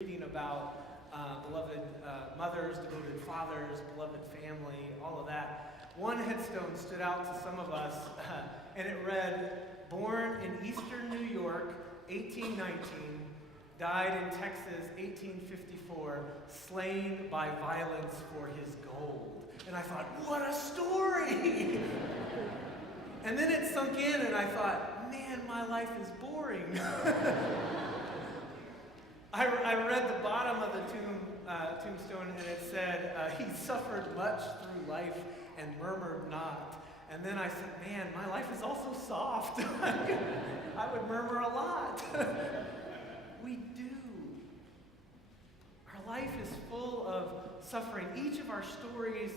Reading about beloved mothers, devoted fathers, beloved family, all of that. One headstone stood out to some of us, and it read, "Born in Eastern New York, 1819, died in Texas, 1854, slain by violence for his gold." And I thought, what a story! And then it sunk in, and I thought, man, my life is boring. I read the bottom of the tombstone, and it said, "He suffered much through life and murmured not." And then I said, man, my life is also soft. I would murmur a lot. We do. Our life is full of suffering. Each of our stories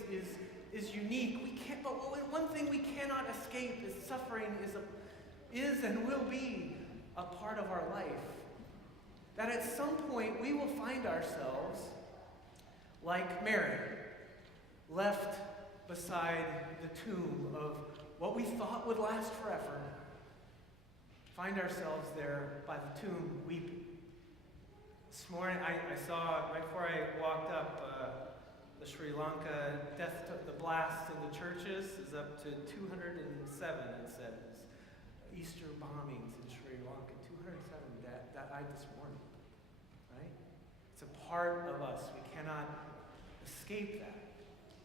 is unique. But one thing we cannot escape is suffering is and will be a part of our life. That at some point we will find ourselves like Mary, left beside the tomb of what we thought would last forever. Find ourselves there by the tomb weeping. This morning I saw, right before I walked up, the Sri Lanka the blast in the churches is up to 207, it says. Easter bombings in Sri Lanka, 207 that died this morning, right? It's a part of us. We cannot escape that.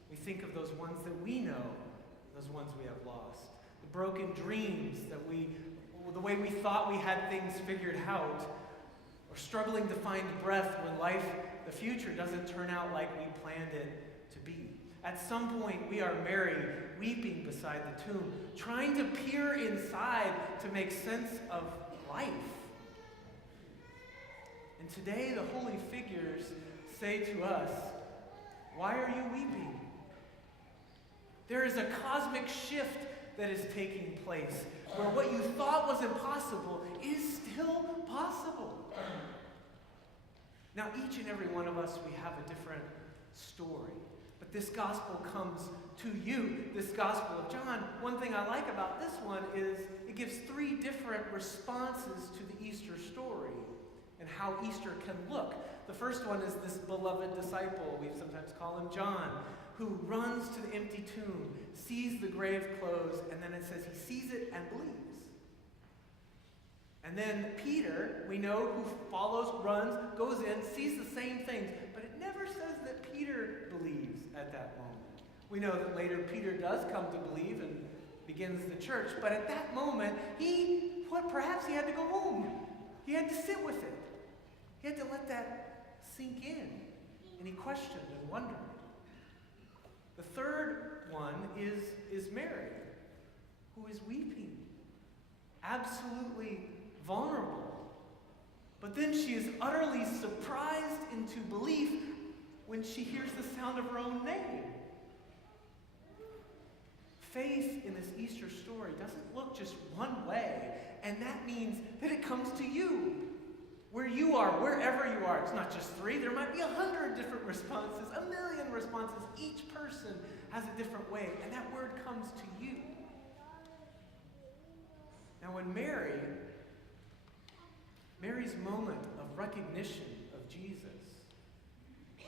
We think of those ones that we know, those ones we have lost. The broken dreams the way we thought we had things figured out, or struggling to find breath when the future doesn't turn out like we planned it to be. At some point, we are Mary, weeping beside the tomb, trying to peer inside to make sense of life. And today, the holy figures say to us, "Why are you weeping?" There is a cosmic shift that is taking place, where what you thought was impossible is still possible. Now, each and every one of us, we have a different story. But this gospel comes to you, this gospel of John. One thing I like about this one is it gives 3 different responses to the Easter story and how Easter can look. The first one is this beloved disciple, we sometimes call him John, who runs to the empty tomb, sees the grave closed, and then it says he sees it and believes. And then Peter, we know, who follows, runs, goes in, sees the same things, but it never says that Peter believes at that moment. We know that later Peter does come to believe and begins the church, but at that moment, perhaps he had to go home. He had to sit with it. He had to let that sink in, and he questioned and wondered. The third one is Mary, who is weeping, absolutely vulnerable. But then she is utterly surprised into belief when she hears the sound of her own name. Faith in this Easter story doesn't look just one way, and that means that it comes to you, where you are, wherever you are. It's not just 3. There might be 100 different responses, 1,000,000 responses. Each person has a different way, and that word comes to you. Now, when Mary's moment of recognition of Jesus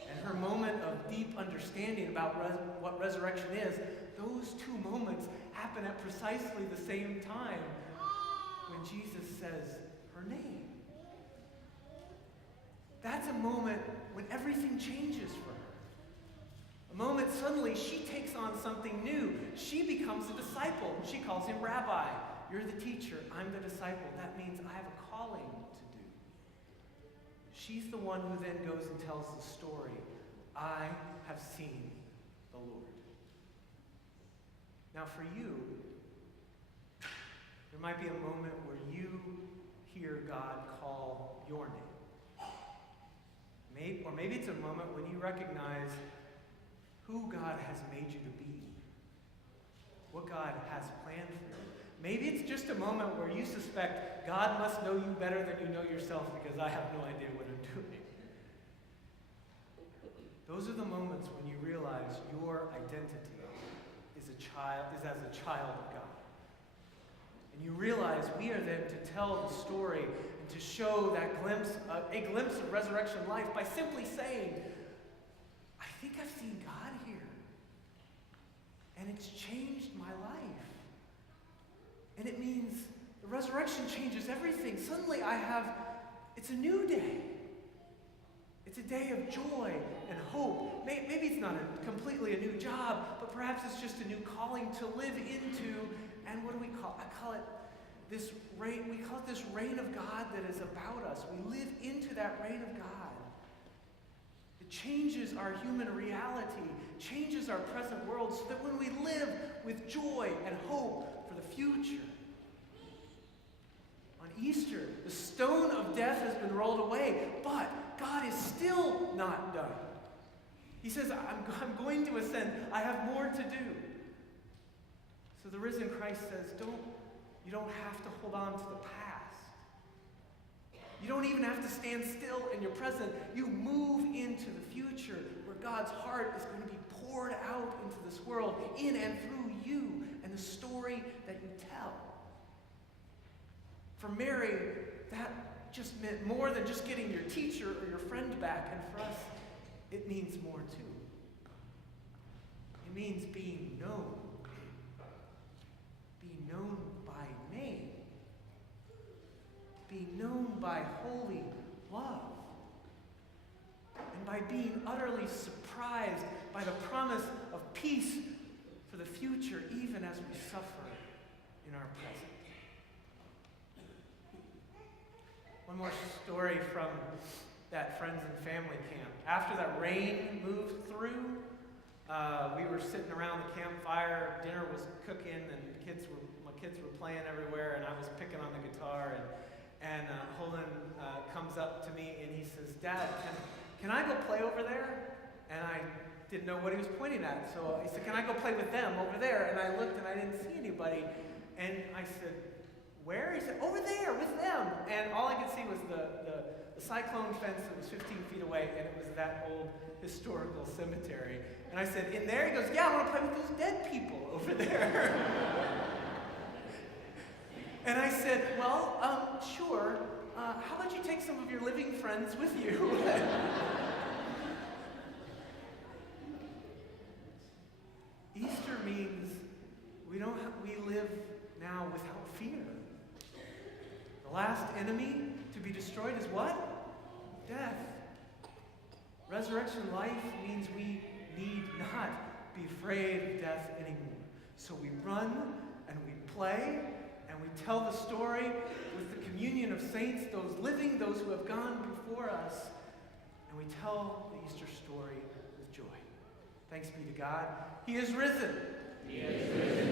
and her moment of deep understanding about what resurrection is, those 2 moments happen at precisely the same time when Jesus says her name. That's a moment when everything changes for her. A moment suddenly she takes on something new. She becomes a disciple. She calls him Rabbi. You're the teacher. I'm the disciple. That means I have a calling to do. She's the one who then goes and tells the story. I have seen the Lord. Now for you, there might be a moment where you hear God call your name. Or maybe it's a moment when you recognize who God has made you to be, what God has planned for you. Maybe it's just a moment where you suspect God must know you better than you know yourself because I have no idea what I'm doing. Those are the moments when you realize your identity is as a child of God. And you realize we are then to tell the story and and to show that glimpse, a glimpse of resurrection life by simply saying, I think I've seen God here. And it's changed my life. And it means the resurrection changes everything. Suddenly it's a new day. It's a day of joy and hope. Maybe it's not completely a new job, but perhaps it's just a new calling to live into. And what do we call it? I call it this reign. We call it this reign of God that is about us. We live into that reign of God. It changes our human reality, changes our present world, so that when we live with joy and hope for the future. On Easter, the stone of death has been rolled away, but God is still not done. He says, I'm going to ascend. I have more to do. So the risen Christ says, you don't have to hold on to the past. You don't even have to stand still in your present. You move into the future where God's heart is going to be poured out into this world, in and through you and the story that you tell. For Mary, that just meant more than just getting your teacher or your friend back. And for us, it means more too. It means being known. Being known by name. Being known by holy love. And by being utterly surprised by the promise of peace for the future, even as we suffer in our present. One more story from that friends and family camp. After that rain moved through, we were sitting around the campfire. Dinner was cooking, and my kids were playing everywhere, and I was picking on the guitar. And Holden comes up to me and he says, "Dad, can I go play over there?" And I didn't know what he was pointing at, so he said, "Can I go play with them over there?" And I looked and I didn't see anybody, and I said, "Where?" He said, "Over there with them." And all I could see was the cyclone fence that was 15 feet away, and it was that old historical cemetery. And I said, "In there?" He goes, "Yeah, I want to play with those dead people over there." And I said, "Well, sure. How about you take some of your living friends with you?" Easter means we live now without fear. The last enemy to be destroyed is what? Death. Resurrection life means we need not be afraid of death anymore. So we run and we play and we tell the story with the communion of saints, those living, those who have gone before us, and we tell the Easter story with joy. Thanks be to God. He is risen. He is risen.